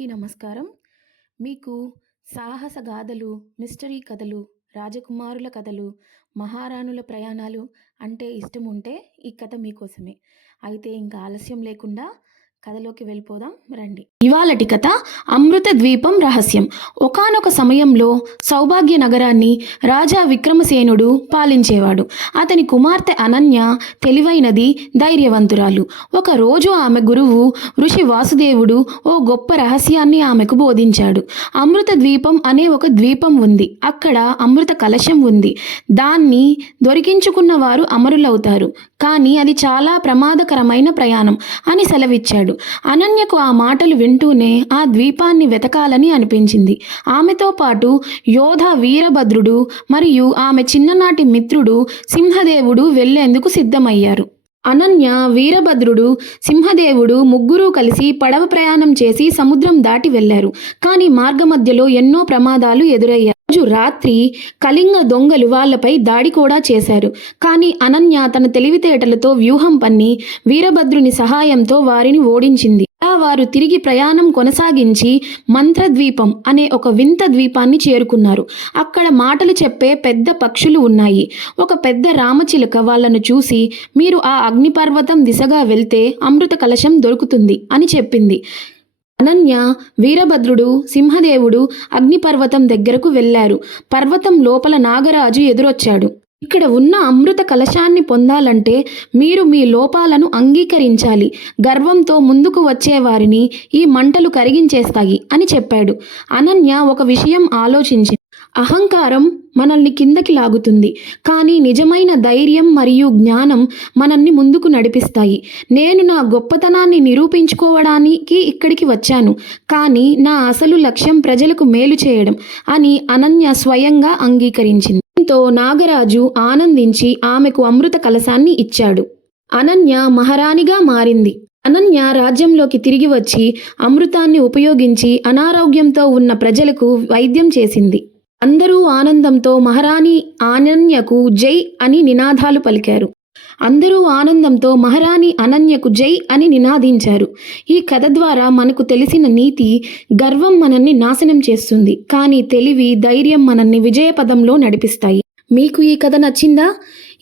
అందరికీ నమస్కారం. మీకు సాహస గాథలు, మిస్టరీ కథలు, రాజకుమారుల కథలు, మహారాణుల ప్రయాణాలు అంటే ఇష్టం ఉంటే ఈ కథ మీకోసమే. అయితే ఇంకా ఆలస్యం లేకుండా కథలోకి వెళ్ళిపోదాం రండి. ఇవాళటి కథ అమృత ద్వీపం రహస్యం. ఒకానొక సమయంలో సౌభాగ్య నగరాన్ని రాజా విక్రమసేనుడు పాలించేవాడు. అతని కుమార్తె అనన్య తెలివైనది, ధైర్యవంతురాలు. ఒకరోజు ఆమె గురువు ఋషి వాసుదేవుడు ఓ గొప్ప రహస్యాన్ని ఆమెకు బోధించాడు. అమృత ద్వీపం అనే ఒక ద్వీపం ఉంది. అక్కడ అమృత కలశం ఉంది. దాన్ని దొరికించుకున్న వారు అమరులవుతారు. కానీ అది చాలా ప్రమాదకరమైన ప్రయాణం అని సెలవిచ్చాడు. అనన్యకు ఆ మాటలు వింటూనే ఆ ద్వీపాన్ని వెతకాలని అనిపించింది. ఆమెతో పాటు యోధ వీరభద్రుడు మరియు ఆమె చిన్ననాటి మిత్రుడు సింహదేవుడు వెళ్లేందుకు సిద్ధమయ్యారు. అనన్య, వీరభద్రుడు, సింహదేవుడు ముగ్గురూ కలిసి పడవ ప్రయాణం చేసి సముద్రం దాటి వెళ్లారు. కానీ మార్గమధ్యలో ఎన్నో ప్రమాదాలు ఎదురయ్యాయి. రోజు రాత్రి కళింగ దొంగలు వాళ్లపై దాడి కూడా చేశారు. కానీ అనన్య తన తెలివితేటలతో వ్యూహం పన్ని వీరభద్రుని సహాయంతో వారిని ఓడించింది. అలా వారు తిరిగి ప్రయాణం కొనసాగించి మంత్రద్వీపం అనే ఒక వింత ద్వీపాన్ని చేరుకున్నారు. అక్కడ మాటలు చెప్పే పెద్ద పక్షులు ఉన్నాయి. ఒక పెద్ద రామచిలుక వాళ్లను చూసి, మీరు ఆ అగ్నిపర్వతం దిశగా వెళ్తే అమృత కలశం దొరుకుతుంది అని చెప్పింది. అనన్య, వీరభద్రుడు, సింహదేవుడు అగ్నిపర్వతం దగ్గరకు వెళ్లారు. పర్వతం లోపల నాగరాజు ఎదురొచ్చాడు. ఇక్కడ ఉన్న అమృత కలశాన్ని పొందాలంటే మీరు మీ లోపాలను అంగీకరించాలి. గర్వంతో ముందుకు వచ్చేవారిని ఈ మంటలు కరిగించేస్తాయి అని చెప్పాడు. అనన్య ఒక విషయం ఆలోచించింది. అహంకారం మనల్ని కిందకి లాగుతుంది, కానీ నిజమైన ధైర్యం మరియు జ్ఞానం మనల్ని ముందుకు నడిపిస్తాయి. నేను నా గొప్పతనాన్ని నిరూపించుకోవడానికి ఇక్కడికి వచ్చాను, కానీ నా అసలు లక్ష్యం ప్రజలకు మేలు చేయడం అని అనన్య స్వయంగా అంగీకరించింది. దీంతో నాగరాజు ఆనందించి ఆమెకు అమృత కలశాన్ని ఇచ్చాడు. అనన్య మహారాణిగా మారింది. అనన్య రాజ్యంలోకి తిరిగి వచ్చి అమృతాన్ని ఉపయోగించి అనారోగ్యంతో ఉన్న ప్రజలకు వైద్యం చేసింది. అందరూ ఆనందంతో మహారాణి అనన్యకు జై అని నినాదాలు పలికారు. అందరూ ఆనందంతో మహారాణి అనన్యకు జై అని నినాదించారు. ఈ కథ ద్వారా మనకు తెలిసిన నీతి, గర్వం మనల్ని నాశనం చేస్తుంది, కానీ తెలివి, ధైర్యం మనల్ని విజయపదంలో నడిపిస్తాయి. మీకు ఈ కథ నచ్చిందా?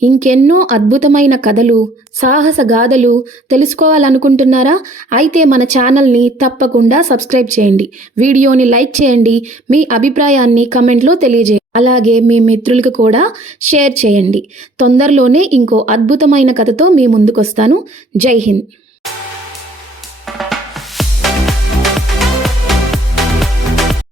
ఇంకెన్నో అద్భుతమైన కథలు, సాహస గాథలు తెలుసుకోవాలనుకుంటున్నారా? అయితే మన ఛానల్ని తప్పకుండా సబ్స్క్రైబ్ చేయండి. వీడియోని లైక్ చేయండి. మీ అభిప్రాయాన్ని కమెంట్లో తెలియజేయండి. అలాగే మీ మిత్రులకు కూడా షేర్ చేయండి. తొందరలోనే ఇంకో అద్భుతమైన కథతో మీ ముందుకొస్తాను. జై హింద్.